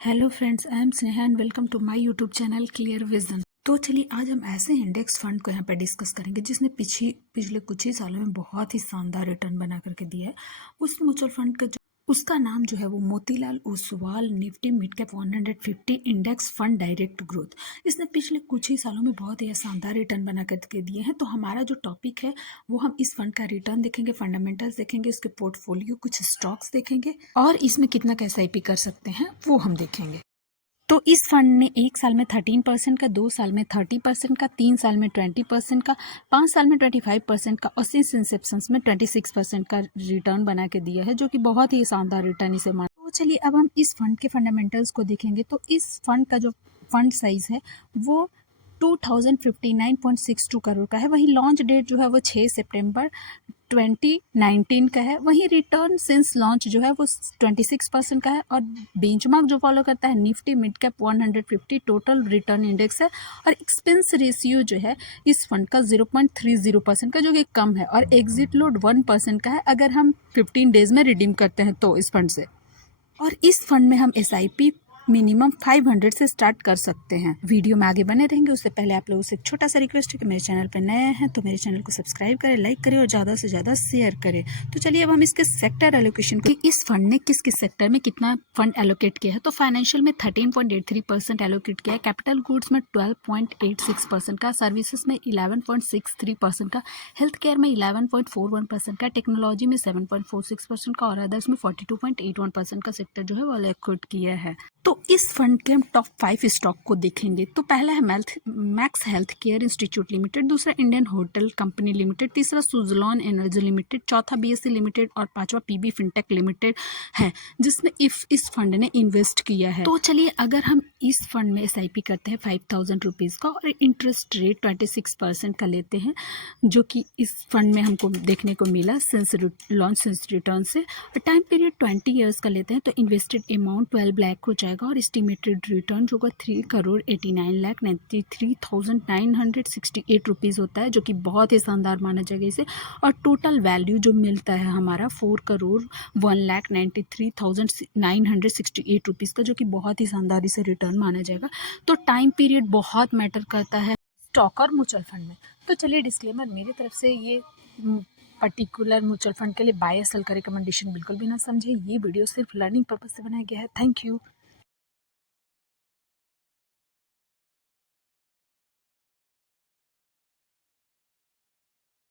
Hello friends, I am Sneha and welcome to my YouTube channel clear vision. तो चलिए आज हम ऐसे इंडेक्स फंड को यहाँ पे डिस्कस करेंगे जिसने पिछले कुछ ही सालों में बहुत ही शानदार रिटर्न बना करके दिया है। उस म्यूचुअल फंड का उसका नाम जो है वो Motilal Oswal Nifty mid cap 150 index fund direct growth. इसने पिछले कुछ ही सालों में बहुत ही शानदार रिटर्न बना करके दिए हैं। तो हमारा जो टॉपिक है वो हम इस फंड का रिटर्न देखेंगे, फंडामेंटल्स देखेंगे, उसके पोर्टफोलियो, कुछ स्टॉक्स देखेंगे और इसमें कितना कैसे आईपी कर सकते हैं वो हम देखेंगे। तो इस फंड ने 1 साल में 13% का, 2 साल में 30% का, 3 साल में 20% का, 5 साल में 25% का और सिंस इंसेप्शन में 26% का रिटर्न बना के दिया है, जो कि बहुत ही शानदार रिटर्न इसे मान। तो चलिए अब हम इस फंड के फंडामेंटल्स को देखेंगे। तो इस फंड का जो फंड साइज है वो 2059.62 करोड़ का है। वही लॉन्च डेट जो है वो 6 सितंबर 2019 का है। वहीं रिटर्न सिंस लॉन्च जो है वो 26% का है और बेंचमार्क जो फॉलो करता है Nifty mid cap 150 total return index है। और एक्सपेंस रेशियो जो है इस फंड का 0.30% का, जो कि कम है। और एग्जिट लोड 1% का है अगर हम 15 डेज में रिडीम करते हैं तो इस फंड से। और इस फंड में हम SIP मिनिमम 500 से स्टार्ट कर सकते हैं। वीडियो में आगे बने रहेंगे। उससे पहले आप लोगों से एक छोटा सा रिक्वेस्ट है कि मेरे चैनल पर नए हैं तो मेरे चैनल को सब्सक्राइब करें, लाइक करें और ज़्यादा से ज़्यादा शेयर करें। तो चलिए अब हम इसके सेक्टर एलोकेशन को, इस फंड ने किस किस सेक्टर में कितना फंड एलोकेट किया है। तो फाइनेंशियल में 13.83% एलोकेट किया है, कैपिटल गुड्स में 12.86% का, सर्विसेज में 11.63% का, हेल्थ केयर में 11.41% का, टेक्नोलॉजी में 7.46% का और अदर्स में 42.81% का सेक्टर जो है वो एलोकेट किया है। तो इस फंड के हम टॉप 5 स्टॉक को देखेंगे। तो पहला है max health care institute limited, दूसरा इंडियन होटल कंपनी लिमिटेड, तीसरा सुजलॉन एनर्जी लिमिटेड, चौथा BSE लिमिटेड और पांचवा PB फिनटेक लिमिटेड है, जिसमें इस फंड ने इन्वेस्ट किया है। तो चलिए अगर हम इस फंड में SIP करते हैं 5000 रुपीज़ का और इंटरेस्ट रेट 26% का लेते हैं, जो कि इस फंड में हमको देखने को मिला सिंस रिटर्न से। टाइम पीरियड 20 ईयर्स का लेते हैं तो इन्वेस्टेड अमाउंट 12 लाख हो जाएगा और एस्टिमेटेड रिटर्न जो होगा 3,89,93,968 रुपीज़ होता है, जो कि बहुत ही शानदार माना जाएगा इसे। और टोटल वैल्यू जो मिलता है हमारा 4,01,93,968 रुपीज़ का, जो कि बहुत ही शानदार इसे रिटर्न माना जाएगा। तो टाइम पीरियड बहुत मैटर करता है स्टॉक और म्यूचुअल फंड में। तो चलिए डिस्क्लेमर मेरी तरफ से, ये पर्टिकुलर म्यूचुअल फंड के लिए बाय सेल का रिकमेंडेशन बिल्कुल भी ना समझे। ये वीडियो सिर्फ लर्निंग पर्पज से बनाया गया है। Thank you.